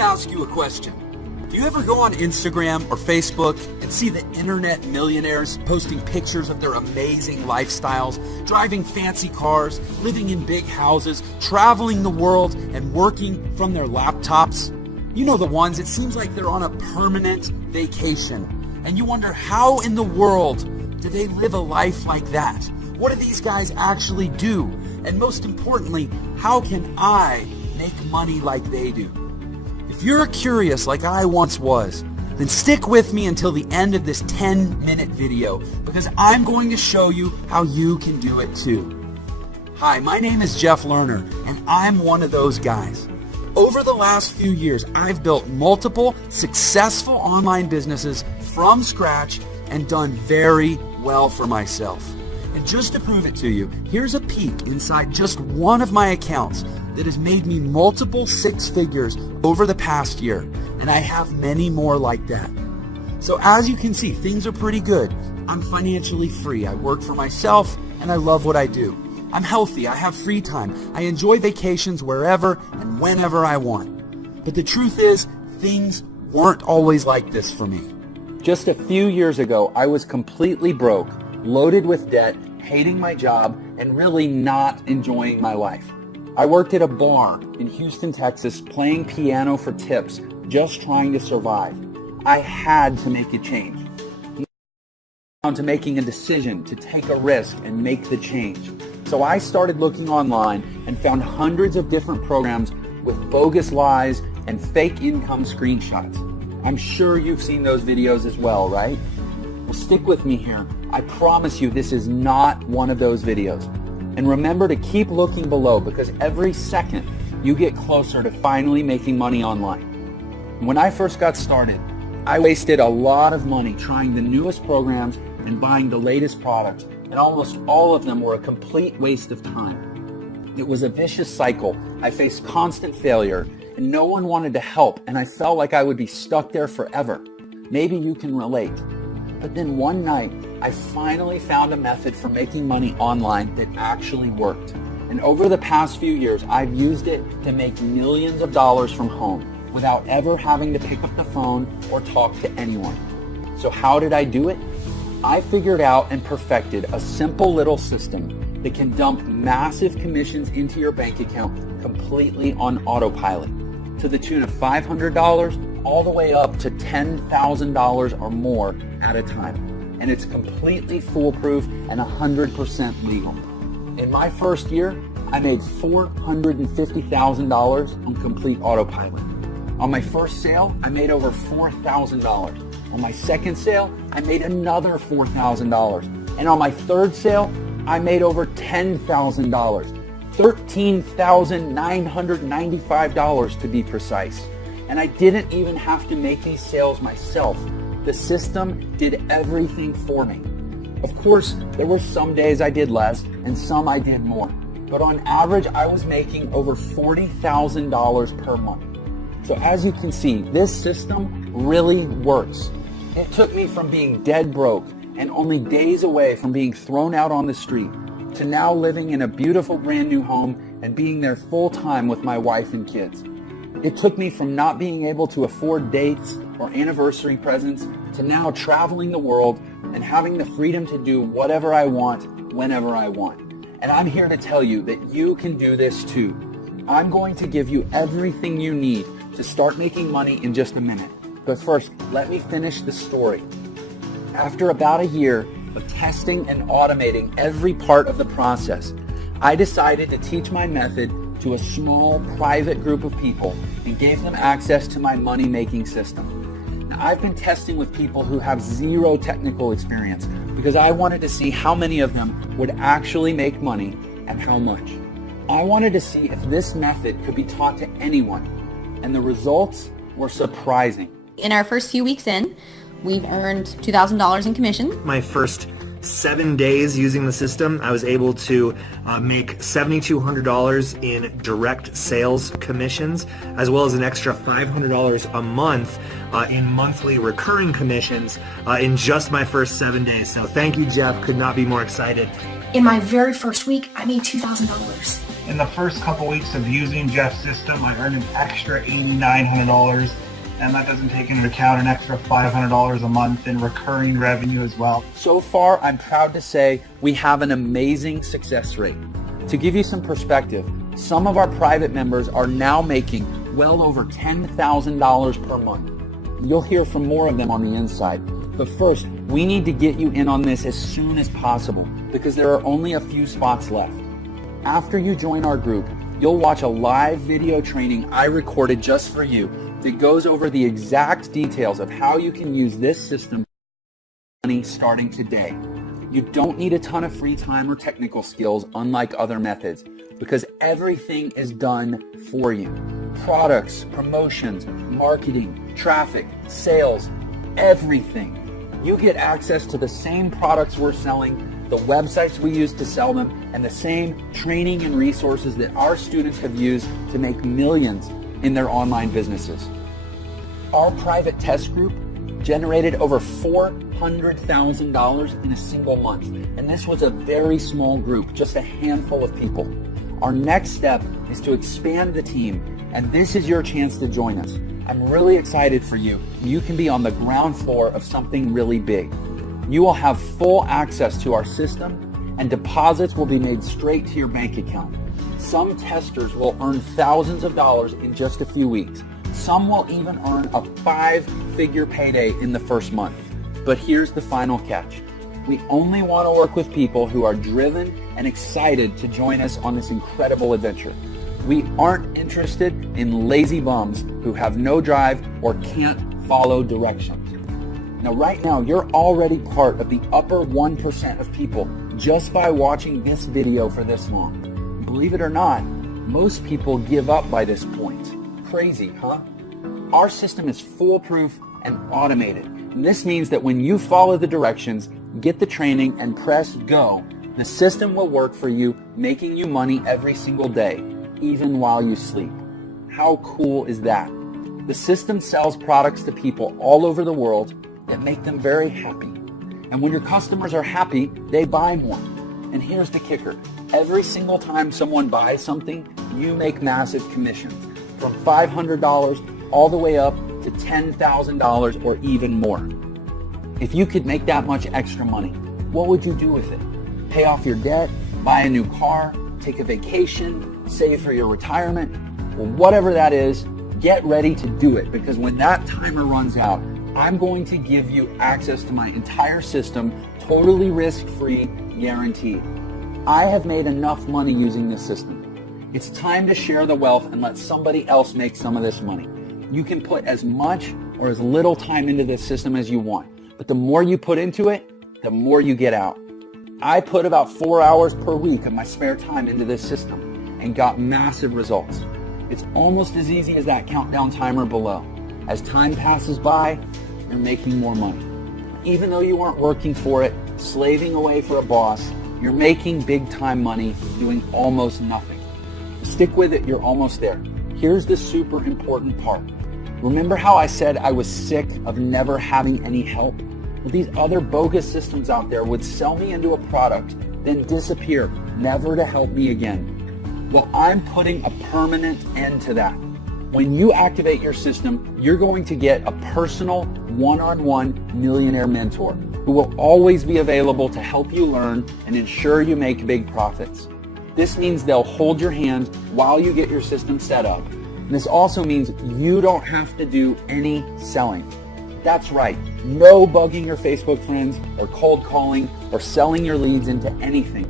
ask you a question. Do you ever go on Instagram or Facebook and see the internet millionaires posting pictures of their amazing lifestyles, driving fancy cars, living in big houses, traveling the world, and working from their laptops? You know the ones, it seems like they're on a permanent vacation. And you wonder, how in the world do they live a life like that? What do these guys actually do? And most importantly, how can I make money like they do? If you're curious like I once was, then stick with me until the end of this 10-minute video, because I'm going to show you how you can do it too. Hi, my name is Jeff Lerner, and I'm one of those guys. Over the last few years, I've built multiple successful online businesses from scratch and done very well for myself. And just to prove it to you, here's a peek inside just one of my accounts that has made me multiple six figures over the past year. And I have many more like that. So as you can see, things are pretty good. I'm financially free. I work for myself and I love what I do. I'm healthy. I have free time. I enjoy vacations wherever and whenever I want. But the truth is, things weren't always like this for me. Just a few years ago, I was completely broke, loaded with debt, hating my job, and really not enjoying my life. I worked at a bar in Houston, Texas, playing piano for tips, just trying to survive. I had to make a change. Down to making a decision to take a risk and make the change. So I started looking online and found hundreds of different programs with bogus lies and fake income screenshots. I'm sure you've seen those videos as well, right? Well, stick with me here. I promise you this is not one of those videos. And remember to keep looking below, because every second you get closer to finally making money online. When I first got started, I wasted a lot of money trying the newest programs and buying the latest products, and almost all of them were a complete waste of time. It was a vicious cycle. I faced constant failure, and no one wanted to help, and I felt like I would be stuck there forever. Maybe you can relate. But then one night, I finally found a method for making money online that actually worked. And over the past few years, I've used it to make millions of dollars from home without ever having to pick up the phone or talk to anyone. So how did I do it? I figured out and perfected a simple little system that can dump massive commissions into your bank account completely on autopilot, to the tune of $500 all the way up to $10,000 or more at a time. And it's completely foolproof and 100% legal. In my first year, I made $450,000 on complete autopilot. On my first sale, I made over $4,000. On my second sale, I made another $4,000. And on my third sale, I made over $10,000. $13,995 to be precise. And I didn't even have to make these sales myself. The system did everything for me. Of course, there were some days I did less and some I did more. But on average, I was making over $40,000 per month. So as you can see, this system really works. It took me from being dead broke and only days away from being thrown out on the street to now living in a beautiful brand new home and being there full time with my wife and kids. It took me from not being able to afford dates or anniversary presents to now traveling the world and having the freedom to do whatever I want, whenever I want. And I'm here to tell you that you can do this too. I'm going to give you everything you need to start making money in just a minute. But first, let me finish the story. After about a year of testing and automating every part of the process, I decided to teach my method to a small private group of people and gave them access to my money-making system. Now, I've been testing with people who have zero technical experience because I wanted to see how many of them would actually make money and how much. I wanted to see if this method could be taught to anyone, and the results were surprising. In our first few weeks in, we've earned $2,000 in commission. My first 7 days using the system, I was able to make $7,200 in direct sales commissions, as well as an extra $500 a month in monthly recurring commissions in just my first 7 days. So thank you, Jeff. Could not be more excited. In my very first week, I made $2,000. In the first couple weeks of using Jeff's system, I earned an extra $8,900, and that doesn't take into account an extra $500 a month in recurring revenue as well. So far, I'm proud to say we have an amazing success rate. To give you some perspective, some of our private members are now making well over $10,000 per month. You'll hear from more of them on the inside. But first, we need to get you in on this as soon as possible because there are only a few spots left. After you join our group, you'll watch a live video training I recorded just for you that goes over the exact details of how you can use this system starting today. You don't need a ton of free time or technical skills unlike other methods because everything is done for you. Products, promotions, marketing, traffic, sales, everything. You get access to the same products we're selling, the websites we use to sell them, and the same training and resources that our students have used to make millions in their online businesses. Our private test group generated over $400,000 in a single month, and this was a very small group, just a handful of people. Our next step is to expand the team, and this is your chance to join us. I'm really excited for you. You can be on the ground floor of something really big. You will have full access to our system, and deposits will be made straight to your bank account. Some testers will earn thousands of dollars in just a few weeks. Some will even earn a 5-figure payday in the first month. But here's the final catch. We only want to work with people who are driven and excited to join us on this incredible adventure. We aren't interested in lazy bums who have no drive or can't follow directions. Now, right now, you're already part of the upper 1% of people just by watching this video for this long. Believe it or not, most people give up by this point. Crazy, huh? Our system is foolproof and automated. And this means that when you follow the directions, get the training, and press go, the system will work for you, making you money every single day, even while you sleep. How cool is that? The system sells products to people all over the world that make them very happy. And when your customers are happy, they buy more. And here's the kicker. Every single time someone buys something, you make massive commissions, from $500 all the way up to $10,000 or even more. If you could make that much extra money, what would you do with it? Pay off your debt, buy a new car, take a vacation, save for your retirement? Well, whatever that is, get ready to do it, because when that timer runs out, I'm going to give you access to my entire system, totally risk-free, guaranteed. I have made enough money using this system. It's time to share the wealth and let somebody else make some of this money. You can put as much or as little time into this system as you want, but the more you put into it, the more you get out. I put about 4 hours per week of my spare time into this system and got massive results. It's almost as easy as that countdown timer below. As time passes by, you're making more money. Even though you aren't working for it, slaving away for a boss, you're making big time money doing almost nothing. Stick with it, you're almost there. Here's the super important part. Remember how I said I was sick of never having any help? Well, these other bogus systems out there would sell me into a product, then disappear, never to help me again. Well, I'm putting a permanent end to that. When you activate your system, you're going to get a personal one-on-one millionaire mentor who will always be available to help you learn and ensure you make big profits. This means they'll hold your hand while you get your system set up. And this also means you don't have to do any selling. That's right, no bugging your Facebook friends or cold calling or selling your leads into anything.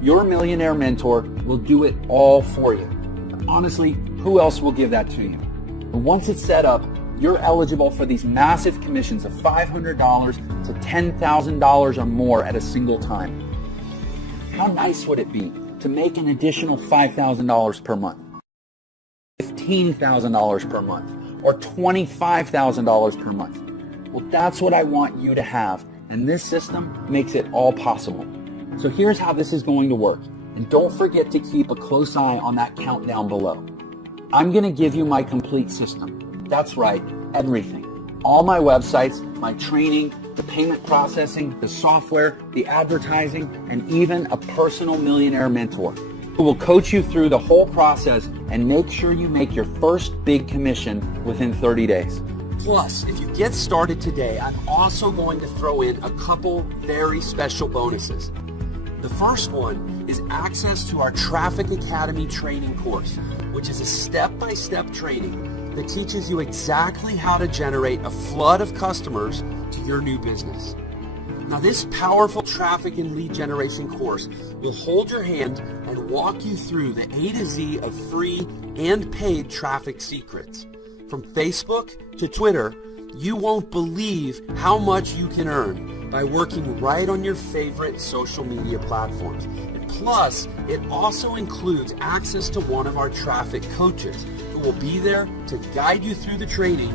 Your millionaire mentor will do it all for you. Honestly, who else will give that to you? And once it's set up, you're eligible for these massive commissions of $500 to $10,000 or more at a single time. How nice would it be to make an additional $5,000 per month, $15,000 per month, or $25,000 per month? Well, that's what I want you to have, and this system makes it all possible. So here's how this is going to work. And don't forget to keep a close eye on that countdown below. I'm going to give you my complete system. That's right, everything. All my websites, my training, the payment processing, the software, the advertising, and even a personal millionaire mentor. who will coach you through the whole process and make sure you make your first big commission within 30 days. Plus, if you get started today, I'm also going to throw in a couple very special bonuses. The first one is access to our Traffic Academy training course, which is a step-by-step training that teaches you exactly how to generate a flood of customers to your new business. Now, this powerful traffic and lead generation course will hold your hand and walk you through the A to Z of free and paid traffic secrets. From Facebook to Twitter, you won't believe how much you can earn by working right on your favorite social media platforms. And plus, it also includes access to one of our traffic coaches who will be there to guide you through the training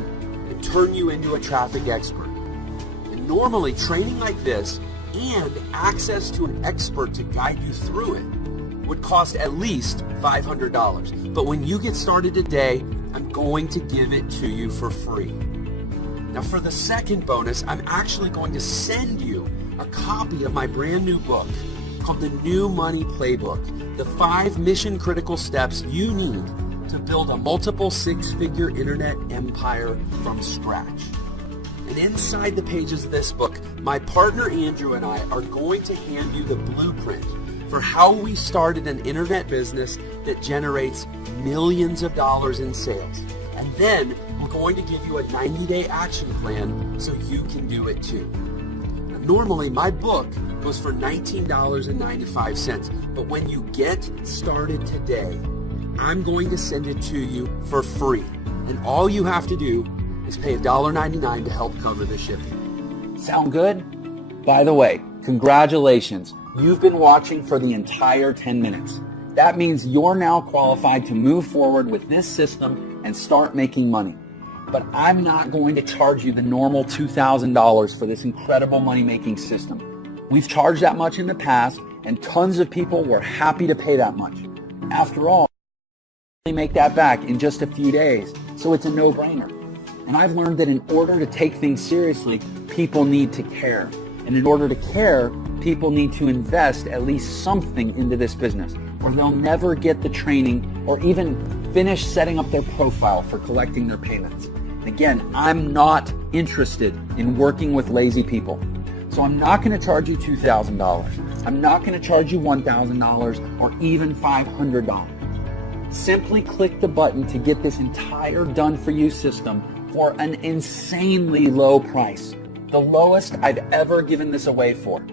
and turn you into a traffic expert. And normally, training like this and access to an expert to guide you through it would cost at least $500. But when you get started today, I'm going to give it to you for free. Now, for the second bonus, I'm actually going to send you a copy of my brand new book called The New Money Playbook, the 5 mission-critical steps you need to build a multiple six-figure internet empire from scratch. And inside the pages of this book, my partner Andrew and I are going to hand you the blueprint for how we started an internet business that generates millions of dollars in sales. And then we're going to give you a 90-day action plan so you can do it too. Now, normally, my book goes for $19.95, but when you get started today, I'm going to send it to you for free. And all you have to do is pay $1.99 to help cover the shipping. Sound good? By the way, congratulations. You've been watching for the entire 10 minutes. That means you're now qualified to move forward with this system and start making money. But I'm not going to charge you the normal $2,000 for this incredible money-making system. We've charged that much in the past, and tons of people were happy to pay that much. After all, we make that back in just a few days, so it's a no-brainer. And I've learned that in order to take things seriously, people need to care. And in order to care, people need to invest at least something into this business, or they'll never get the training or even finish setting up their profile for collecting their payments. And again, I'm not interested in working with lazy people. So I'm not going to charge you $2,000. I'm not going to charge you $1,000 or even $500. Simply click the button to get this entire done-for-you system for an insanely low price. The lowest I've ever given this away for.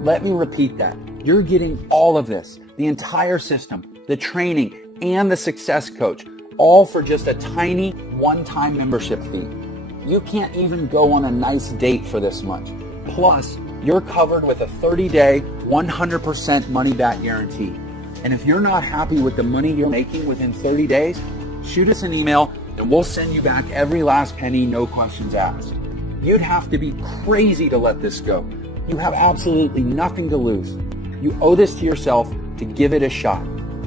Let me repeat that. You're getting all of this, the entire system, the training, and the success coach, all for just a tiny one-time membership fee. You can't even go on a nice date for this much. Plus, you're covered with a 30-day, 100% money-back guarantee. And if you're not happy with the money you're making within 30 days, shoot us an email and we'll send you back every last penny, no questions asked. You'd have to be crazy to let this go. You have absolutely nothing to lose. You owe this to yourself to give it a shot.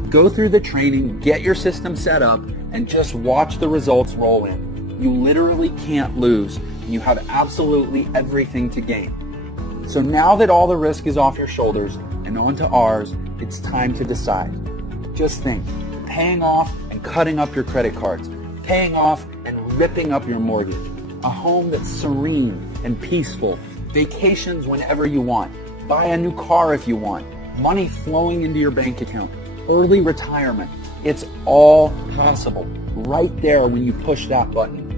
Go through the training, get your system set up, and just watch the results roll in. You literally can't lose. You have absolutely everything to gain. So now that all the risk is off your shoulders and onto ours, it's time to decide. Just think, paying off and cutting up your credit cards, paying off and ripping up your mortgage, a home that's serene and peaceful, vacations whenever you want, buy a new car if you want, money flowing into your bank account, early retirement. It's all possible right there when you push that button.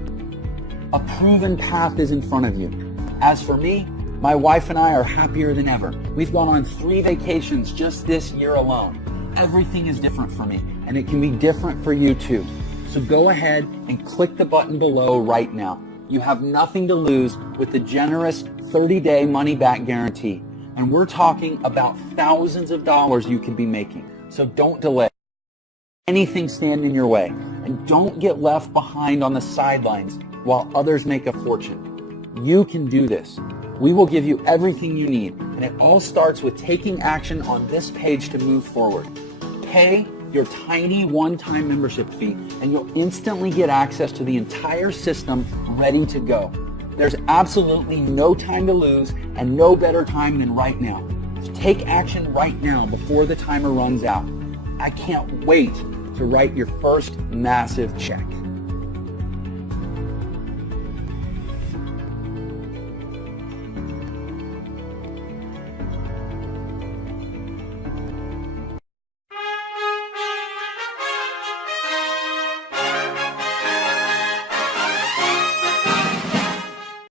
A proven path is in front of you. As for me, my wife and I are happier than ever. We've gone on 3 vacations just this year alone. Everything is different for me, and it can be different for you too. So go ahead and click the button below right now. You have nothing to lose with the generous 30-day money-back guarantee. And we're talking about thousands of dollars you could be making. So don't delay. Anything stand in your way. And don't get left behind on the sidelines while others make a fortune. You can do this. We will give you everything you need. And it all starts with taking action on this page to move forward. Pay your tiny one-time membership fee, and you'll instantly get access to the entire system ready to go. There's absolutely no time to lose and no better time than right now. So take action right now before the timer runs out. I can't wait to write your first massive check.